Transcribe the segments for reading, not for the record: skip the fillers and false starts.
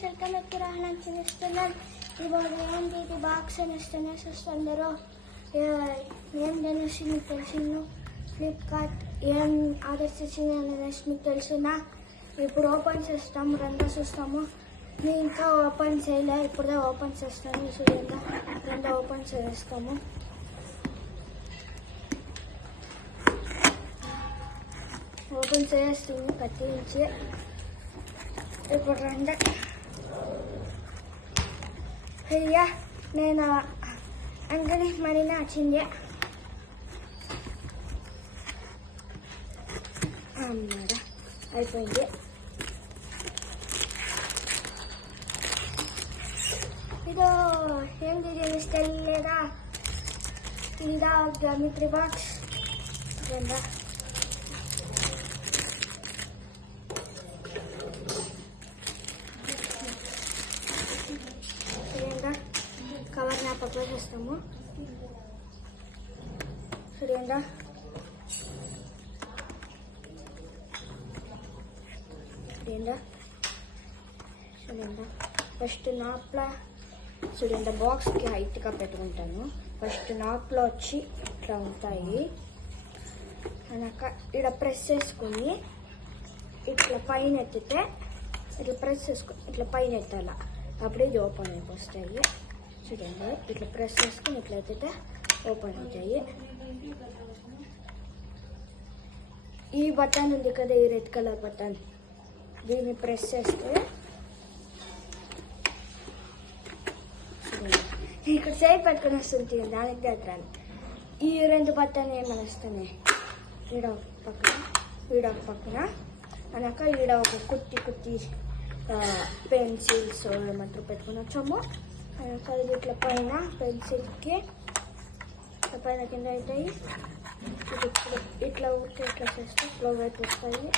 Friends, welcome back to Rahul చినిస్తున్నాను. ఇవాళ ఏంటి ఇది బాక్స్ అని తినేసేస్తుందరో ఏం తినేసి మీకు తెలిసింది. ఫ్లిప్కార్ట్ ఏం ఆర్డర్ చేసింది అనేసి మీకు తెలిసిందా? ఇప్పుడు ఓపెన్ చేస్తాం, రెండో చూస్తాము. నేను ఇంకా ఓపెన్ చేయలే, ఇప్పుడే ఓపెన్ చేస్తాను. చూడండి, రెండో ఓపెన్ చేస్తాము. ఓపెన్ చేస్తుంది కత్తిరించి. ఇప్పుడు రండి అయ్యా, నేను అంగడి మరీనే వచ్చింది అన్నాడు. అయిపోయింది. ఇదో ఏంటి స్టైల్ లేదా ఇదా జామెట్రీ బాక్స్ రండా. కవర్ నా పక్కన చేస్తాము. చూడండి, చూడండి ఫస్ట్ నాప్లా చూడండి, బాక్స్కి హైట్గా పెట్టుకుంటాను. ఫస్ట్ నాప్లో వచ్చి ఇట్లా ఉంటాయి. అన్నాక ఇక్కడ ప్రెస్ చేసుకుని ఇట్లా పైన ఎత్తితే ఇట్లా ప్రెస్ చేసుకుని ఇట్లా పైన ఎత్తాల, అప్పుడే ఇది ఓపెన్ అయిపోతాయి. చూడండి, ఇట్లా ప్రెస్ చేసుకుని ఇట్లా ఎత్తితే ఓపెన్ అవుతాయి. ఈ బటన్ ఉంది కదా, ఈ రెడ్ కలర్ బటన్, దీన్ని ప్రెస్ చేస్తే ఇక్కడ సేఫ్ పెట్టుకుని వస్తుంది. దానికి దగ్గర ఈ రెండు బటన్ ఏమని వస్తున్నాయి, ఈడ పక్కన ఈడ పక్కన అన్నాక ఈడ ఒక కుట్టి పెన్సిల్స్ ఏమంటారు పెట్టుకుని వచ్చాము. ఇది ఇట్లా పైన పెన్సిల్కి పైన కింద అవుతాయి. ఇట్లా ఊరికే ఇట్లా చేస్తే ఇట్లా వైపు వస్తాయి.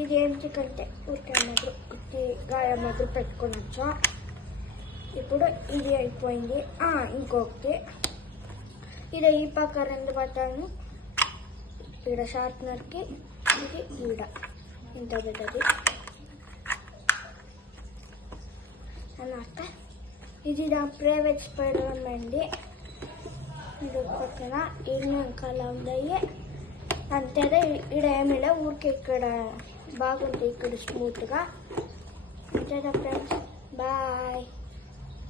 ఇది ఏంటికంటే ఊరికే మాత్రం కుట్టి గాయం మాత్రం పెట్టుకోనొచ్చా. ఇప్పుడు ఇది అయిపోయింది. ఇంకొకటి ఇది ఈ పక్క రెండు బట్టలు, ఈడ షార్ప్నర్కి, ఇది ఈడ ఇంత పెద్దది అన్నట్ట. ఇది నా ప్రైవేట్ స్పైడర్ అండి. ఇది పక్కన ఇంకా ఉన్నాయి. అంతేదా, ఇక్కడ ఏమి లేవు, ఊరికే ఇక్కడ బాగుంటాయి, ఇక్కడ స్మూత్గా. అంతేదా ఫ్రెండ్స్, బాయ్.